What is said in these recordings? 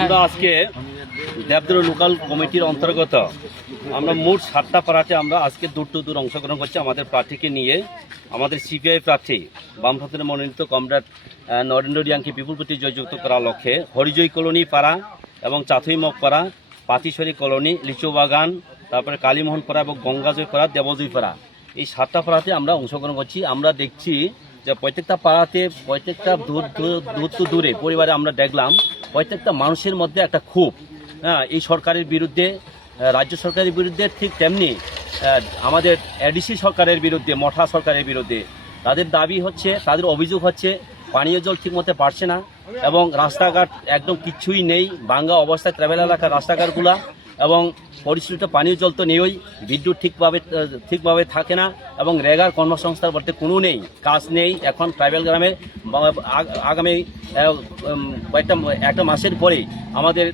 আমরা আজকে দেবদুর লোকাল কমিটির অন্তর্গত আমরা মোট 7টা পাড়াতে আমরা আজকে দূর টু দূর অংশগ্রহণ করছি আমাদের প্রার্থীকে নিয়ে। আমাদের সিপিআই প্রার্থী বামফ্রন্টের মনোনীত কমরেড নরেন্দ্র রিয়াংকে বিপুল প্রতি জয়যুক্ত করার লক্ষ্যে হরিজয় কলোনি পাড়া এবং চাথুইমক পাড়া, পাতিশ্বরী কলোনি, লিচু বাগান, তারপরে কালীমোহন পাড়া এবং গঙ্গাজয় পাড়া, দেবজয় পাড়া, এই 7টা পাড়াতে আমরা অংশগ্রহণ করছি। আমরা দেখছি যে প্রত্যেকটা পাড়াতে প্রত্যেকটা দূরে পরিবারে আমরা দেখলাম প্রত্যেকটা মানুষের মধ্যে একটা ক্ষোভ, এই সরকারের বিরুদ্ধে, রাজ্য সরকারের বিরুদ্ধে, ঠিক তেমনি আমাদের এডিসি সরকারের বিরুদ্ধে, মঠা সরকারের বিরুদ্ধে। তাদের দাবি হচ্ছে, তাদের অভিযোগ হচ্ছে পানীয় জল ঠিকমতো পাচ্ছে না এবং রাস্তাঘাট একদম কিচ্ছুই নেই, ভাঙ্গা অবস্থায় ট্রাভেল এলাকার রাস্তাঘাটগুলা, এবং পরিশোধিত পানীয় জল তো নেই, বিদ্যুৎ ঠিকভাবে থাকে না, এবং রেগার কর্মসংস্থান বলতে কোনো নেই, কাজ নেই। এখন ট্রাইবেল গ্রামে আগামী একটা মাসের পরেই আমাদের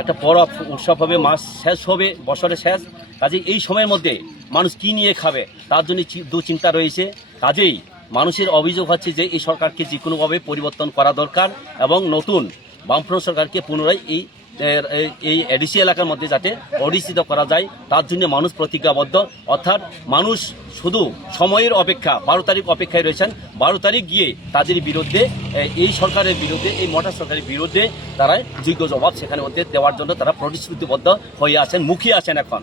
একটা বড় উৎসব হবে, মাস শেষ হবে, বছরের শেষ। কাজেই এই সময়ের মধ্যে মানুষ কি নিয়ে খাবে তার জন্য দুশ্চিন্তা রয়েছে। কাজেই মানুষের অভিযোগ হচ্ছে যে এই সরকারকে যে কোনোভাবে পরিবর্তন করা দরকার এবং নতুন বামফ্রন্ট সরকারকে পুনরায় এই এডিসি এলাকার মধ্যে যাতে অধিষ্ঠিত করা যায় তার জন্য মানুষ প্রতিজ্ঞাবদ্ধ। অর্থাৎ মানুষ শুধু সময়ের অপেক্ষা, 12 তারিখ অপেক্ষায় রয়েছেন। 12 তারিখ গিয়ে তাদের বিরুদ্ধে, এই সরকারের বিরুদ্ধে, এই মঠা সরকারের বিরুদ্ধে তারা যোগ্য জবাব সেখানে দেওয়ার জন্য তারা প্রতিশ্রুতিবদ্ধ হয়ে আছেন, মুখিয়ে আছেন এখন।